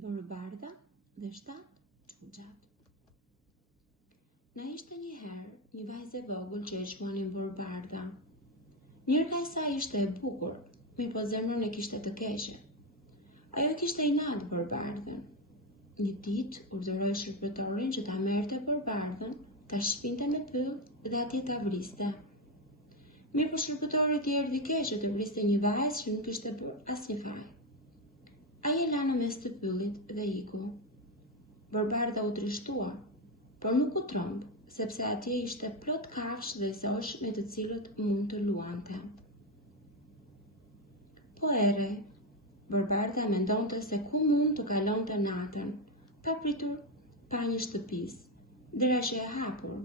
Bërbarda dhe 7 çuxhat. Na ishte një herë një vajzë e vogël që e quanin Bërbarda. Njërka e saj ishte e bukur, mirë po zemrën e kishte të keqe. Ajo kishte inat Bërbardën. Një ditë urdhëroi shërbëtorin që ta merrte Bërbardën, ta shpinte në pyll dhe atje ta vriste. Mirë po shërbëtori i erdhi keq të vriste një vajzë që nuk ishte bërë asnjë faj. Ai e la në mes të pyllit dhe iku. Bërbarda u trishtua, por nuk u tromb, sepse atje ishte plot kafshë dhe zosh me të cilët mund të luante. Po ere, Bërbarda mendonte se ku mund të kalonte natën, pa pritur pa një shtëpis, dera që e hapur.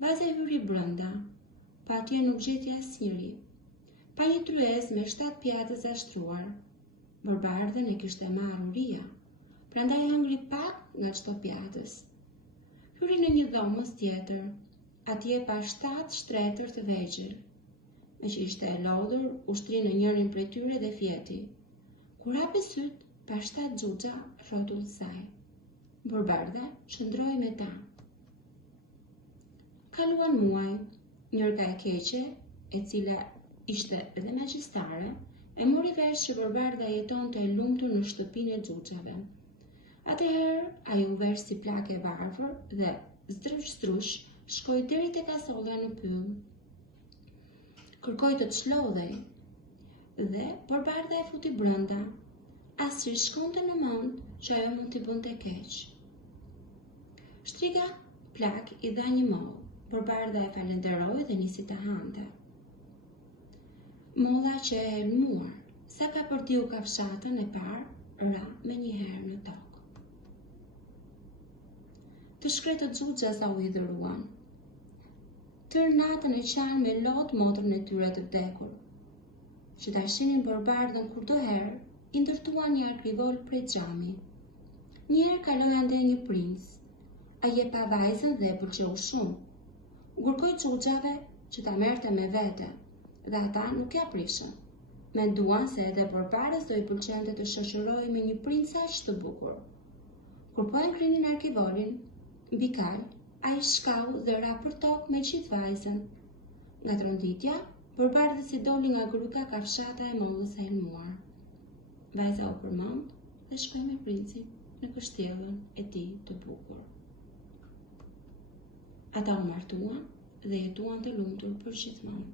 Vajza hyri brenda, pa atje nuk gjeti asnjëri. Pa një tryez me 7 pjatë zashtruar. Bërbardën e kishte marrë uria, prandaj hëngri pak nga çdo pjatës. Hyri në një dhomës tjetër, atje pa 7 shtretër të vegjël. Me që ishte e lodhur, ushtri në njërin prej tyre dhe fjeti. Kur hapi syt, pa 7 xhuxha rrotull saj. Bërbarda qëndroi me ta. Kaluan muaj, njërka e keqe, e cila ishte edhe magjistare, e mori vesh që Bërbarda jetonte e lumtur në shtëpinë e xhuxhave. Atëherë ai u vesh si plakë e varfër dhe zdrush shkoi deri te kasolla në pyll. Kërkoi të çlodhej dhe Bërbarda e futi brenda, as që shkonte në mend që ajo mund t'i bënte keq. Shtriga plak i dha një mollë. Bërbarda e falenderoi dhe nisi të hante. Molla që e helmuar, sa ka përtiu kafshatën e parë, ra me një herë në tokë. Të shkretët xhuxha sa u hidhëruan. Tërë natën e qanë me lot motrën e tyre të vdekur. Që ta shihnin Bërbardën kudoherë, i ndërtuan një arkrivol prej xhami. Një herë kaloi ande një princ. Ai e pa vajzën dhe e pëlqeu shumë. Kërkoi xhuxhave që ta merrte me vete, dhe ata nuk ja prishën. Menduan se edhe Bërbarës do i pëlqente të shoqërojë me një princ aq të bukur. Kur po e ngrinin arkivolin, mbi kal, ai shkau dhe ra për tokë me gjithë vajzën. Nga tronditja, Bërbardës i doli nga gryka kafshata e mollës së helmuar. Vajza u përmend dhe shkoi me princin në kështjellën e tij të bukur. Ata u martuan dhe jetuan të lumtur për gjithmonë.